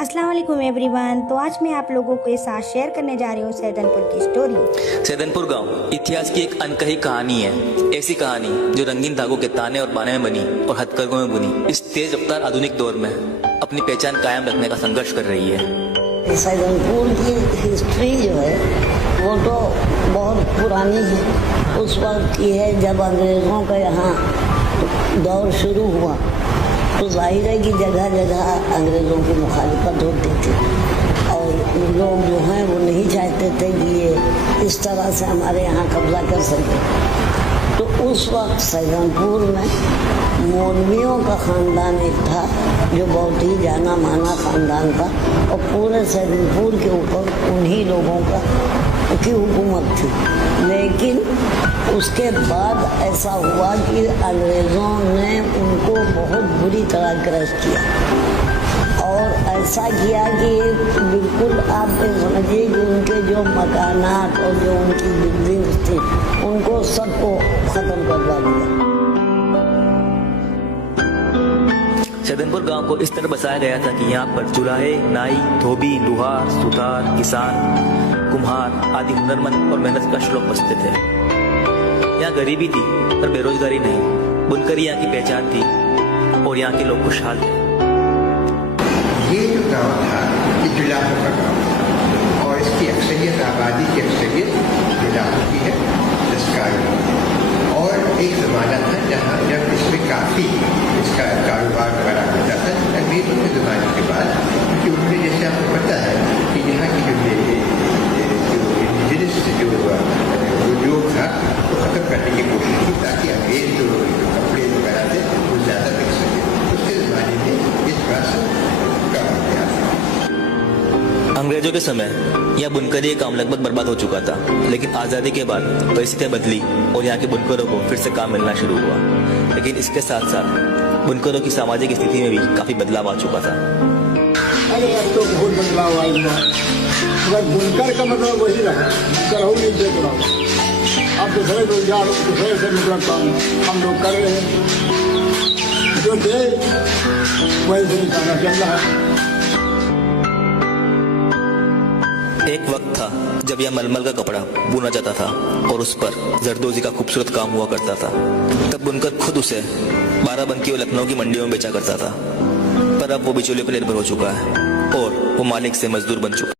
अस्सलाम वालेकुम एवरीवन। तो आज मैं आप लोगों के साथ शेयर करने जा रही हूँ सैदनपुर की स्टोरी। सैदनपुर गांव इतिहास की एक अनकही कहानी है। ऐसी कहानी जो रंगीन धागों के ताने और बाने में बनी और हथकरघों में बुनी इस तेज रफ्तार आधुनिक दौर में अपनी पहचान कायम रखने का संघर्ष कर रही है। सैदनपुर की हिस्ट्री जो है वो तो बहुत पुरानी है। उस वक्त की है जब अंग्रेज़ों का यहाँ दौर शुरू हुआ तो जाहिर है कि जगह जगह अंग्रेज़ों की मुखालिफत होती थी और लोग जो हैं वो नहीं चाहते थे कि ये इस तरह से हमारे यहाँ कब्जा कर सके। तो उस वक्त सैदनपुर में मौलवियों का ख़ानदान एक था जो बहुत ही जाना माना ख़ानदान था और पूरे सैदनपुर के ऊपर उन्हीं लोगों की हुकूमत थी। लेकिन उसके बाद ऐसा हुआ कि अंग्रेज़ों ने उनको बहुत बुरी तरह क्रश किया और ऐसा किया कि बिल्कुल आप समझिए कि उनके जो मकानात और जो उनकी बिल्डिंग्स थी उनको सबको ख़त्म करवा दिया। सैदनपुर गांव को इस तरह बसाया गया था कि यहाँ पर चुराहे, नाई, धोबी, लुहार, सुतार, किसान, कुम्हार आदि हुनरमंद और मेहनत का श्लोक बसते थे। यहाँ गरीबी थी पर बेरोजगारी नहीं। बुनकरी यहाँ की पहचान थी और यहाँ के लोग खुशहाल थे। ये जो गांव था ये जुलाहों का गांव था और इसकी अक्सरियत आबादी की अक्सरियत जुलाहों की है, दस्तकारी है। और एक ज़माना था जब इसमें काफ़ी इसका कारोबार वगैरह होता था अंग्रेज़ों के ज़माने के बाद, क्योंकि उन्होंने जैसे आपको पता है कि यहाँ की जो उद्योग था वो खत्म करने की कोशिश की ताकि अंग्रेज जो कपड़े वगैरह थे वो ज़्यादा बिक सके। उसके ज़माने में इस बात से कम हो गया था। अंग्रेजों के समय यह बुनकरी का काम लगभग बर्बाद हो चुका था, लेकिन आज़ादी के बाद परिस्थितियां बदली और यहाँ के बुनकरों को फिर से काम मिलना शुरू हुआ। लेकिन इसके साथ साथ बुनकरों की सामाजिक स्थिति में भी काफ़ी बदलाव आ चुका था। अरे अब तो बहुत बदलाव आएगा। अगर बुनकर का मतलब वही रहा, करहु नहीं देख रहा। अब दूसरे रोजगार दूसरे से मतलब काम हम लोग कर रहे हैं, जो दे वैसे ही खाना चल रहा है। एक वक्त था जब यह मलमल का कपड़ा बुना जाता था और उस पर जरदोजी का खूबसूरत काम हुआ करता था। तब बुनकर खुद उसे बाराबंकी और लखनऊ की मंडियों में बेचा करता था, पर अब वो बिचौलियों पर निर्भर हो चुका है और वो मालिक से मजदूर बन चुका है।